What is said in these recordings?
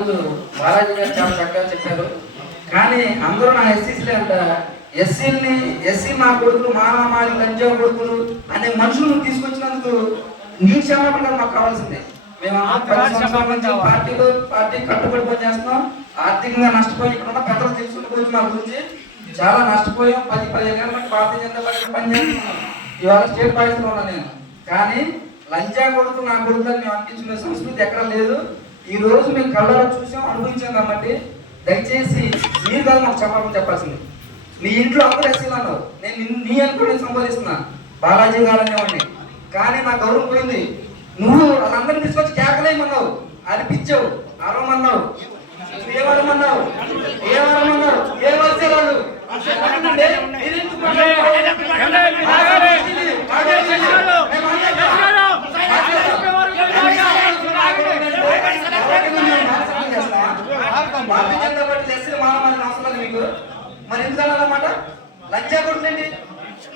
బాలాజీ గారు చాలా చక్కగా చెప్పారు. కానీ అందరూ నా ఎస్సీసీలే అంట. ఎస్సీ మా కొడుకులు మానమాలి లంజా కొడుకులు అనే మనుషులను తీసుకొచ్చినందుకు నీ క్షమాపణ మాకు కావాల్సిందే. మేము పార్టీ కట్టుబడి పని చేస్తున్నాం. ఆర్థికంగా నష్టపోయి ఇక్కడ ఉన్న పెద్దలు తెలుసుకుని మా గురించి చాలా నష్టపోయాం. 10-15 ఏళ్ళ మంది భారతీయ జనతా పార్టీ పని చేస్తున్నాం. ఇవాళ స్టేట్ బాయ్స్లో ఉన్నా నేను. కానీ లంజా కొడుకు నా కొడుకులని మేము అనిపించుకునే సంస్కృతి ఎక్కడ లేదు. ఈ రోజు మేము కళ్ళలో చూసాం, అనుభవించాం. కాబట్టి దయచేసి మీరు కాదు మాకు క్షమాపణ చెప్పాల్సింది. నీ ఇంట్లో అందరూ ఎస్సీలు అన్నావు, నేను నీ అనుకుని సంబోధిస్తున్నా, బాలాజీ గారు అనేవాడిని. కానీ నా గౌరవం పోయింది. నువ్వు వాళ్ళందరినీ తీసుకొచ్చి కేకలేయమన్నావు, అనిపించావు, అరవమన్నావు, ఏ వరమన్నావు, ఏ వరిసే వాళ్ళు భారతీయ జనతా పార్టీ ఎస్సీలు మానవాళ్ళని అవసరం మీకు. మరి ఎందుకు అన్నమాట లంచా కొడుకులండి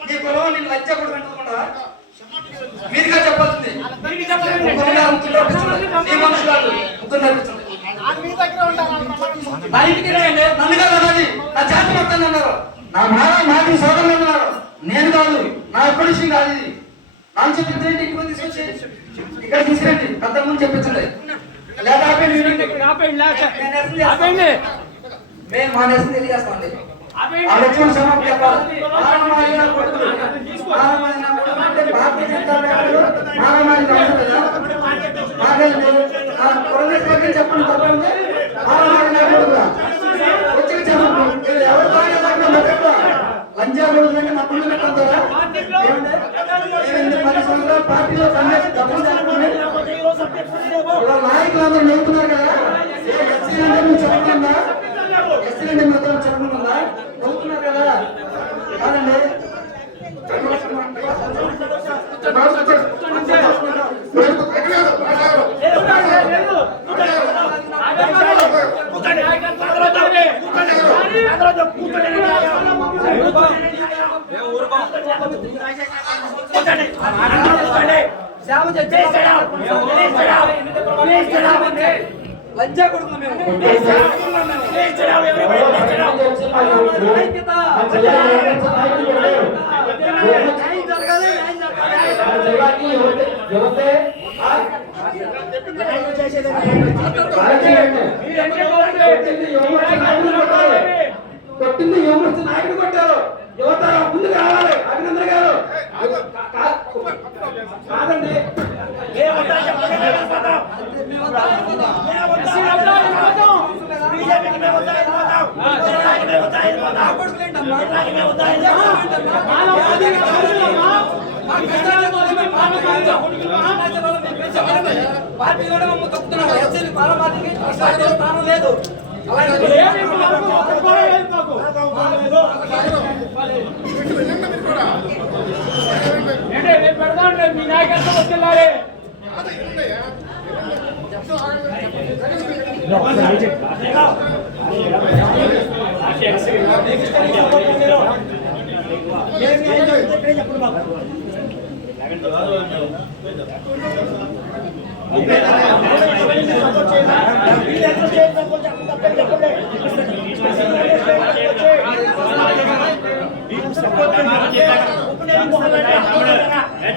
నీ కులం నేను లంచా కొడుకు అంటుకుంటావా? మీరుగా చెప్పాల్సింది. నీ మనుషులు ముగ్గురు నడిపించండి. నా ఇంటికి నన్ను కాదు అన్నది, నా జాతి మొత్తాన్ని అన్నారు, నా మాది సోదరులు అన్నారు. నేను కాదు, నా పొడిషి కాదు. ఇది నాకు చెప్పించండి, ఇంటికి తీసుకొచ్చి ఇక్కడ తీసుకురండి, పెద్ద ముందు చెప్పించండి. మేము మా నెక్స్ట్ తెలియజేస్తామండి. భారతీయ జనతా పార్టీ చెప్పండి తప్పండి. లంజా కొడుకులంటే నా పుల్లు పెట్టంటారా? 10 సంవత్సరాలు పార్టీలో పనిచేసి డబ్బులు చదువుకొని నాయకులందరూ నవ్వుతున్నారు కదా. ఎస్సీ అంటే నువ్వు చెప్పకుండా, ఎస్సీ అంటే మొత్తం చెప్పకుండా నవ్వుతున్నారు కదా. కాదండి, లంజా కొడుకు మేము కొట్టింది యువమోర్చా నాయకుడు కొట్టారు. యువత ముందుకు రావాలి. అభినందన గారు కాదండి, పార్టీలో తప్పుతున్నారు. ఎస్సీ పార్టీకి స్థానం లేదు. మీ నాయకత్వం వస్తున్నారే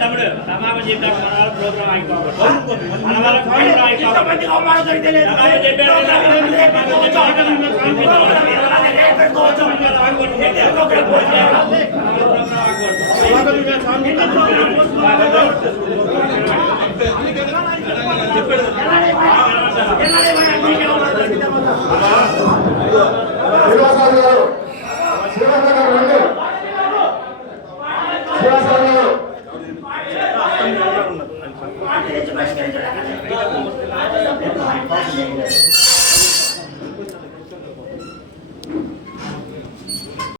తమ్ముడు సమాపం చెప్పారు. మన వాళ్ళ ప్రోగ్రాం అయిపోవాలి. మన వాళ్ళ ప్రోగ్రాం అయిపోవాలి. పరిష్కరించడానికి